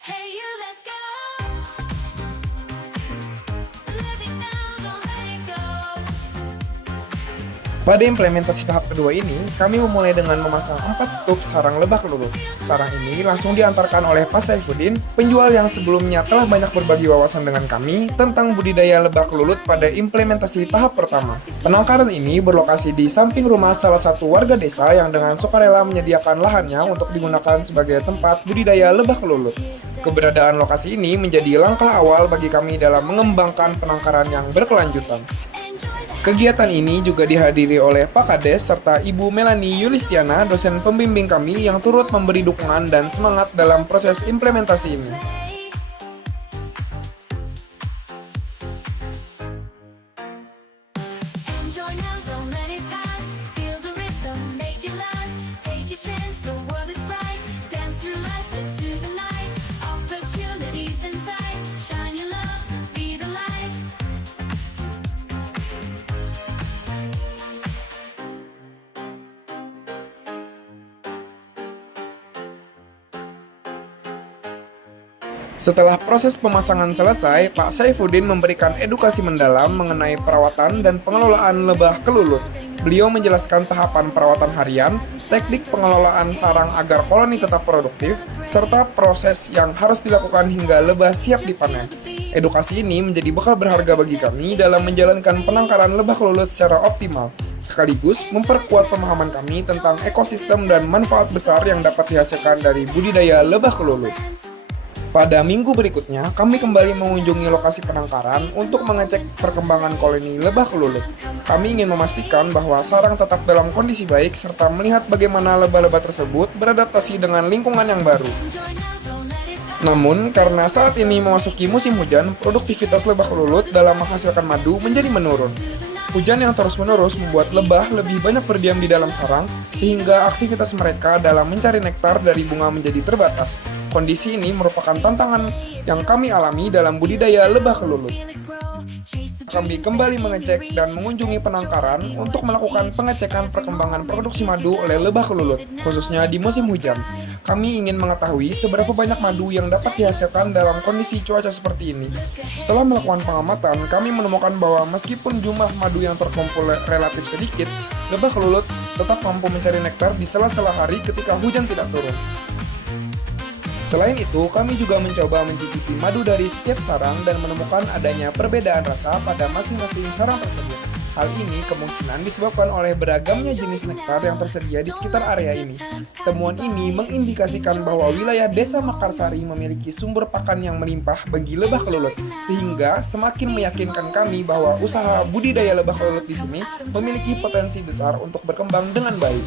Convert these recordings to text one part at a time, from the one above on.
Hey you, let's go. Live it now, don't let it go. Pada implementasi tahap kedua ini, kami memulai dengan memasang 4 stup sarang lebah kelulut. Sarang ini langsung diantarkan oleh Pak Saifuddin, penjual yang sebelumnya telah banyak berbagi wawasan dengan kami tentang budidaya lebah kelulut pada implementasi tahap pertama. Penangkaran ini berlokasi di samping rumah salah satu warga desa yang dengan sukarela menyediakan lahannya untuk digunakan sebagai tempat budidaya lebah kelulut. Keberadaan lokasi ini menjadi langkah awal bagi kami dalam mengembangkan penangkaran yang berkelanjutan. Kegiatan ini juga dihadiri oleh Pak Kades serta Ibu Melanie Yulistiana, dosen pembimbing kami yang turut memberi dukungan dan semangat dalam proses implementasi ini. Enjoy now, don't let it pass. Feel the rhythm, make it last. Take your chance, the world is bright. Dance through life into the night. Opportunities inside. Shine your love, be the light. Setelah proses pemasangan selesai, Pak Saifuddin memberikan edukasi mendalam mengenai perawatan dan pengelolaan lebah kelulut. Beliau menjelaskan tahapan perawatan harian, teknik pengelolaan sarang agar koloni tetap produktif, serta proses yang harus dilakukan hingga lebah siap dipanen. Edukasi ini menjadi bekal berharga bagi kami dalam menjalankan penangkaran lebah kelulut secara optimal, sekaligus memperkuat pemahaman kami tentang ekosistem dan manfaat besar yang dapat dihasilkan dari budidaya lebah kelulut. Pada minggu berikutnya, kami kembali mengunjungi lokasi penangkaran untuk mengecek perkembangan koloni lebah kelulut. Kami ingin memastikan bahwa sarang tetap dalam kondisi baik serta melihat bagaimana lebah-lebah tersebut beradaptasi dengan lingkungan yang baru. Namun, karena saat ini memasuki musim hujan, produktivitas lebah kelulut dalam menghasilkan madu menjadi menurun. Hujan yang terus-menerus membuat lebah lebih banyak berdiam di dalam sarang, sehingga aktivitas mereka dalam mencari nektar dari bunga menjadi terbatas. Kondisi ini merupakan tantangan yang kami alami dalam budidaya lebah kelulut. Kami kembali mengecek dan mengunjungi penangkaran untuk melakukan pengecekan perkembangan produksi madu oleh lebah kelulut, khususnya di musim hujan. Kami ingin mengetahui seberapa banyak madu yang dapat dihasilkan dalam kondisi cuaca seperti ini. Setelah melakukan pengamatan, kami menemukan bahwa meskipun jumlah madu yang terkumpul relatif sedikit, lebah kelulut tetap mampu mencari nektar di sela-sela hari ketika hujan tidak turun. Selain itu, kami juga mencoba mencicipi madu dari setiap sarang dan menemukan adanya perbedaan rasa pada masing-masing sarang tersebut. Hal ini kemungkinan disebabkan oleh beragamnya jenis nektar yang tersedia di sekitar area ini. Temuan ini mengindikasikan bahwa wilayah Desa Makarsari memiliki sumber pakan yang melimpah bagi lebah kelulut, sehingga semakin meyakinkan kami bahwa usaha budidaya lebah kelulut di sini memiliki potensi besar untuk berkembang dengan baik.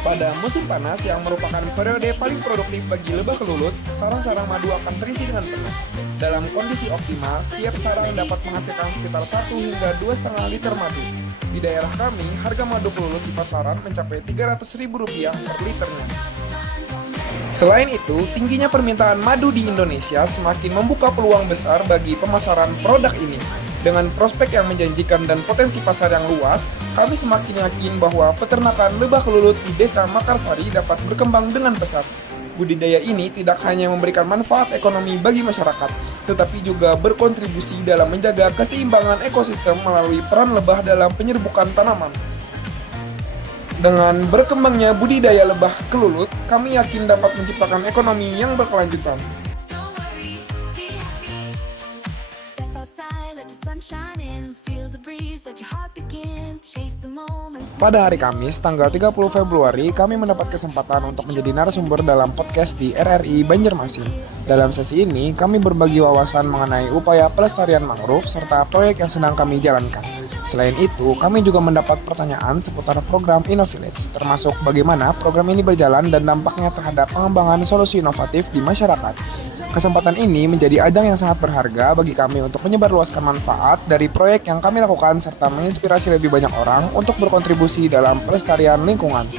Pada musim panas yang merupakan periode paling produktif bagi lebah kelulut, sarang-sarang madu akan terisi dengan penuh. Dalam kondisi optimal, setiap sarang dapat menghasilkan sekitar 1 hingga 2,5 liter madu. Di daerah kami, harga madu kelulut di pasaran mencapai Rp300.000 per liternya. Selain itu, tingginya permintaan madu di Indonesia semakin membuka peluang besar bagi pemasaran produk ini. Dengan prospek yang menjanjikan dan potensi pasar yang luas, kami semakin yakin bahwa peternakan lebah kelulut di Desa Makarsari dapat berkembang dengan pesat. Budidaya ini tidak hanya memberikan manfaat ekonomi bagi masyarakat, tetapi juga berkontribusi dalam menjaga keseimbangan ekosistem melalui peran lebah dalam penyerbukan tanaman. Dengan berkembangnya budidaya lebah kelulut, kami yakin dapat menciptakan ekonomi yang berkelanjutan. Don't worry, be happy. Step outside, let the sun shine in. Feel the breeze, let your heart begin. Chase the moments. Pada hari Kamis, tanggal 30 Februari, kami mendapat kesempatan untuk menjadi narasumber dalam podcast di RRI Banjarmasin. Dalam sesi ini, kami berbagi wawasan mengenai upaya pelestarian mangrove serta proyek yang sedang kami jalankan. Selain itu, kami juga mendapat pertanyaan seputar program InnoVillage, termasuk bagaimana program ini berjalan dan dampaknya terhadap pengembangan solusi inovatif di masyarakat. Kesempatan ini menjadi ajang yang sangat berharga bagi kami untuk menyebarluaskan manfaat dari proyek yang kami lakukan serta menginspirasi lebih banyak orang untuk berkontribusi dalam pelestarian lingkungan.